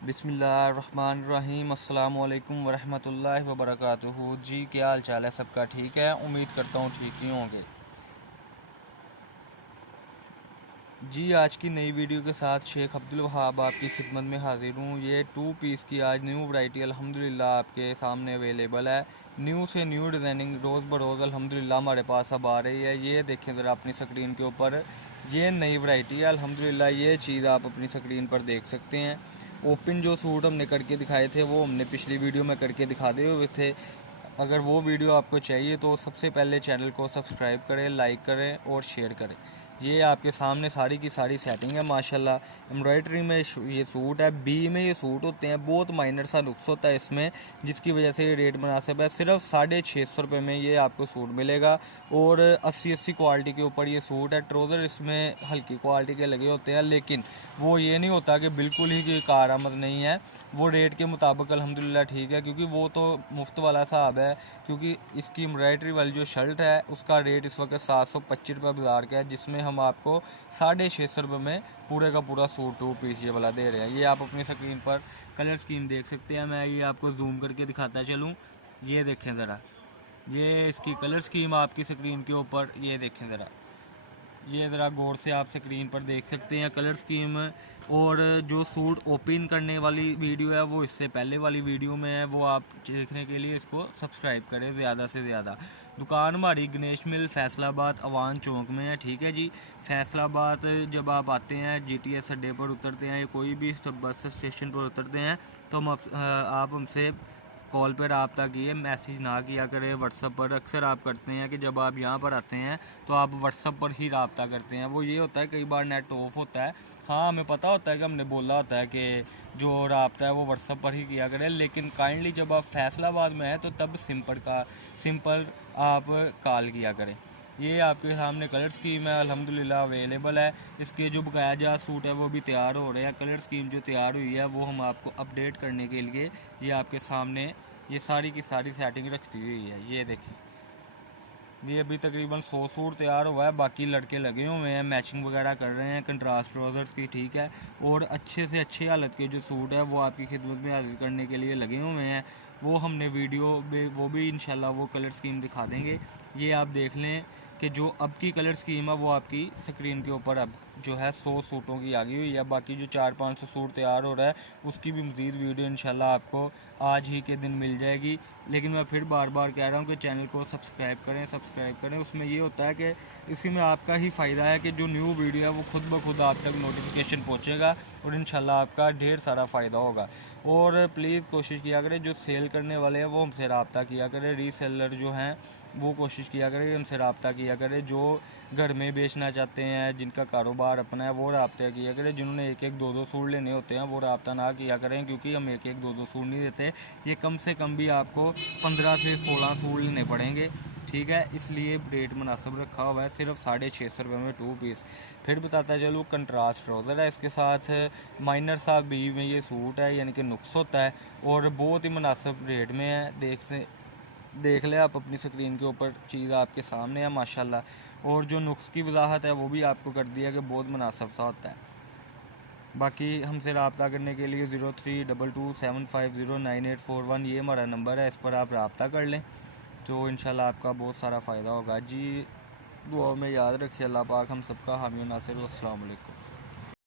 बिस्मिल्लाहिर्रहमानिर्रहीम। अस्सलामुअलैकुम वरहमतुल्लाहि वबरकातुहू। जी क्या हाल चाल है सबका? ठीक है, उम्मीद करता हूँ ठीक ही होंगे। जी आज की नई वीडियो के साथ शेख अब्दुल वहाब आपकी खिदमत में हाजिर हूँ। ये 2 पीस की आज न्यू वैरायटी अल्हम्दुलिल्लाह आपके सामने अवेलेबल है। न्यू से न्यू डिज़ाइनिंग रोज़ बरोज़ अल्हम्दुलिल्लाह हमारे पास अब आ रही है। ये देखें ज़रा अपनी स्क्रीन के ऊपर, ये नई वैरायटी है अल्हम्दुलिल्लाह। ये चीज़ आप अपनी स्क्रीन पर देख सकते हैं। ओपन जो सूट हमने करके दिखाए थे वो हमने पिछली वीडियो में करके दिखा दिए हुए थे। अगर वो वीडियो आपको चाहिए तो सबसे पहले चैनल को सब्सक्राइब करें, लाइक करें और शेयर करें। ये आपके सामने सारी की सारी सेटिंग है माशाल्लाह। एम्ब्रॉयडरी में ये सूट है, बी में ये सूट होते हैं। बहुत माइनर सा नुक्स होता है इसमें, जिसकी वजह से ये रेट मुनासिब है। सिर्फ 650 रुपये में ये आपको सूट मिलेगा और 80 क्वालिटी के ऊपर ये सूट है। ट्राउज़र इसमें हल्की क्वालिटी के लगे होते हैं, लेकिन वो ये नहीं होता कि बिल्कुल ही कोई कारआमद नहीं है। वो रेट के मुताबिक अल्हम्दुलिल्लाह ठीक है, क्योंकि वो तो मुफ्त वाला हिसाब है। क्योंकि इसकी एम्ब्रॉयडरी वाली जो शर्ट है उसका रेट इस वक्त 725 रुपये बाज़ार का है, जिसमें हम आपको 650 रुपये में पूरे का पूरा सूट 2 पीस ये वाला दे रहे हैं। ये आप अपनी स्क्रीन पर कलर स्कीम देख सकते हैं। मैं ये आपको जूम करके दिखाता चलूँ, ये देखें ज़रा, ये इसकी कलर स्कीम आपकी स्क्रीन के ऊपर, ये देखें ज़रा, ये ज़रा गौर से आप स्क्रीन पर देख सकते हैं कलर स्कीम। और जो सूट ओपन करने वाली वीडियो है वो इससे पहले वाली वीडियो में है, वो आप देखने के लिए इसको सब्सक्राइब करें ज़्यादा से ज़्यादा। दुकान हमारी गणेश मिल फैसलाबाद अवान चौक में है, ठीक है जी। फैसलाबाद जब आप आते हैं GTS अड्डे पर उतरते हैं या कोई भी बस स्टेशन पर उतरते हैं तो आप हमसे कॉल पर रब्ता किए, मैसेज ना किया करें व्हाट्सअप पर। अक्सर आप करते हैं कि जब आप यहाँ पर आते हैं तो आप व्हाट्सअप पर ही रब्ता करते हैं। वो ये होता है कई बार नेट ऑफ होता है। हाँ, हमें पता होता है कि हमने बोला होता है कि जो रब्ता है वो व्हाट्सअप पर ही किया करें, लेकिन काइंडली जब आप फैसलाबाद में हैं तो तब सिंपल आप कॉल किया करें। ये आपके सामने कलर स्कीम है अल्हम्दुलिल्लाह अवेलेबल है। इसके जो बकाया जा सूट है वो भी तैयार हो रहे हैं। कलर स्कीम जो तैयार हुई है वो हम आपको अपडेट करने के लिए ये आपके सामने ये सारी की सारी सेटिंग रखती हुई है। ये देखें, ये अभी तकरीबन 100 सूट तैयार हुआ है। बाकी लड़के लगे हुए हैं, मैचिंग वगैरह कर रहे हैं कंट्रास्ट ट्राउज़र्स की, ठीक है। और अच्छे से अच्छी हालत के जो सूट है वो आपकी खिदमत में हाजिर करने के लिए लगे हुए हैं। वो हमने वीडियो में वो भी इंशाल्लाह वो कलर स्कीम दिखा देंगे। ये आप देख लें कि जो अब की कलर स्कीम है वो आपकी स्क्रीन के ऊपर अब जो है 100 सूटों की आ गई हुई है। बाकी जो 400-500 सूट तैयार हो रहा है उसकी भी मज़ीद वीडियो इंशाल्लाह आपको आज ही के दिन मिल जाएगी। लेकिन मैं फिर बार बार कह रहा हूँ कि चैनल को सब्सक्राइब करें। उसमें ये होता है कि इसी में आपका ही फ़ायदा है कि जो न्यू वीडियो है वो खुद ब खुद आप तक नोटिफिकेशन पहुँचेगा और इंशाल्लाह आपका ढेर सारा फ़ायदा होगा। और प्लीज़ कोशिश किया करें जो सेल करने वाले हैं वो हमसे रब्ता किया करें। रीसेलर जो हैं वो कोशिश किया करें हमसे रब्ता किया करें। जो घर में बेचना चाहते हैं, जिनका कारोबार अपना है, वो रब्ता किया करें। जिन्होंने 1-1 2-2 सूट लेने होते हैं वो रब्ता ना किया करें, क्योंकि हम 1-1 2-2 सूट नहीं देते। ये कम से कम भी आपको 15 से 16 सूट लेने पड़ेंगे, ठीक है। इसलिए रेट मुनासिब रखा हुआ है, सिर्फ 650 रुपये में 2 पीस। फिर बताता चलो कंट्रास्ट ट्राउज़र है इसके साथ, माइनर सा बी में ये सूट है, यानी कि नुक्स होता है और बहुत ही मुनासिब रेट में है। देख ले आप अपनी स्क्रीन के ऊपर, चीज़ आपके सामने है माशाल्लाह। और जो नुक्स की वजाहत है वो भी आपको कर दिया कि बहुत मुनासिब सा होता है। बाकी हमसे रब्ता करने के लिए 0322750981 ये हमारा नंबर है, इस पर आप रब्ता कर लें तो इंशाल्लाह आपका बहुत सारा फ़ायदा होगा। जी दुआ में याद रखिए। अल्लाह पाक हम सबका हामी नासिर। अस्सलाम वालेकुम।